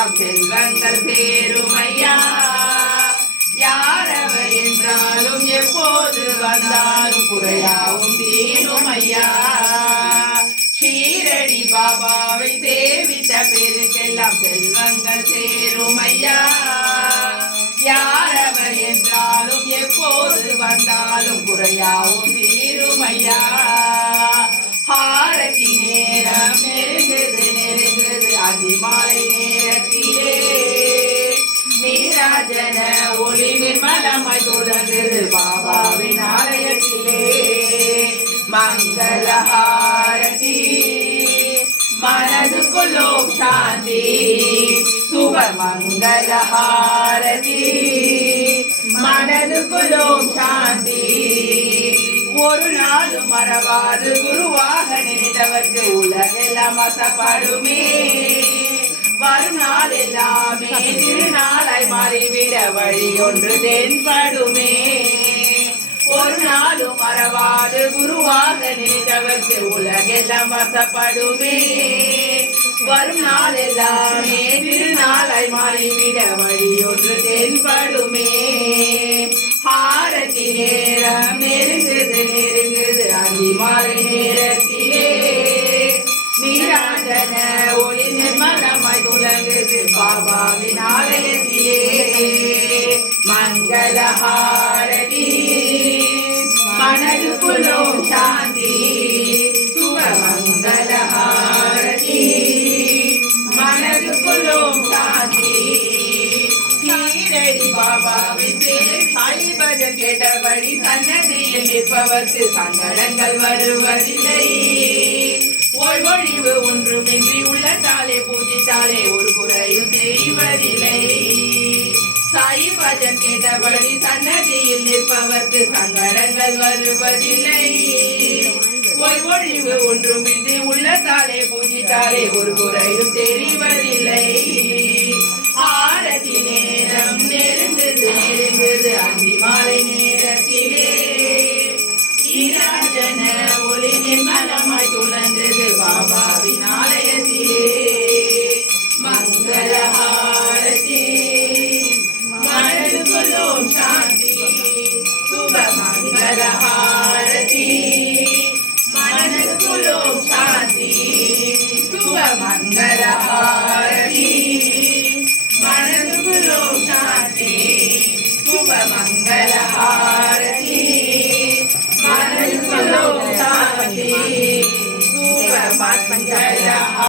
வீட்டுக்கெல்லாம் செல்வங்கள் சேருமையா. யாரவர் என்றாலும் எப்போது வந்தாலும் குறையாவும் தீருமையா. ஷீரடி பாபாவை சேவித்த பேருக்கெல்லாம் செல்வங்கள் சேருமையா. யாரவர் என்றாலும் எப்போது வந்தாலும் குறையாவும் தீருமையா. ஹாரதி நேரம் நெருங்குது அதிமாலை நேரத்திலே. நீராஜன ஒளி நிர்மலமாய் தொடங்குது பாபாவின் ஆலயத்திலே. மங்களஹாரதி மனதுக்குள்ளோம் சாந்தி. சுப மங்களஹாரதி மனதுக்குள்ளோம் சாந்தி. ஒரு நாளும் மறவாது குருவாக நினைத்தவர்க்கு உலகெல்லாம் வசப்படுமே. வரும் நாள் எல்லாமே திருநாளாய் மாறிவிட வழி ஒன்று தென்படுமே. ஒரு நாளும் மறவாது குருவாக நினைத்தவர்க்கு உலகெல்லாம் வசப்படுமே. வரும் நாள் எல்லாமே திருநாளாய் மாறிவிட வழி ஒன்று தென்படுமே. ஹாரதி நேரம் நெருங்குது அதிமாலை நேரத்திலே. நீராஜன ஒளி நிர்மலமாய் துலங்குது பாபாவின் ஆலயத்திலே. மங்களஹாரதி மனதுக்குள்ளோம் சாந்தி. சுப மங்களஹாரதி மனதுக்குள்ளோம் சாந்தி. ஷீரடி பாபாவை சாய் பஜன் கேட்டபடி சன்னதியில் நிற்பவர்க்கு சங்கடங்கள் வருவதில்லை. ஓய்வொழிவு ஒன்றுமின்றி உள்ளத்தாலே பூஜித்தாலே ஒரு குறையும் தெரிவதில்லை. சாய் பஜன் கேட்டபடி சன்னதியில் நிற்பவர்க்கு சங்கடங்கள் வருவதில்லை. ஓய்வொழிவு ஒன்றுமின்றி உள்ளத்தாலே பூஜித்தாலே ஒரு குறையும் தெரிவதில்லை. ஆரதி நேரம் நெருங்குது அதிமாலை நேரத்திலே. நீராஜன ஒளி நிர்மலமாய் துலங்குது பாபாவின் ஆலயத்திலே. மங்களஹாரதி மனதுக்குள்ளோம் சாந்தி. சுப மங்களஹாரதி மனதுக்குள்ளோம் சாந்தி. சுப மங்களஹாரதி மனதுக்குள்ளோம் சாந்தி. சுப மங்களஹாரதி மனதுக்குள்ளோம் சாந்தி. சுப மங்களஹாரதி.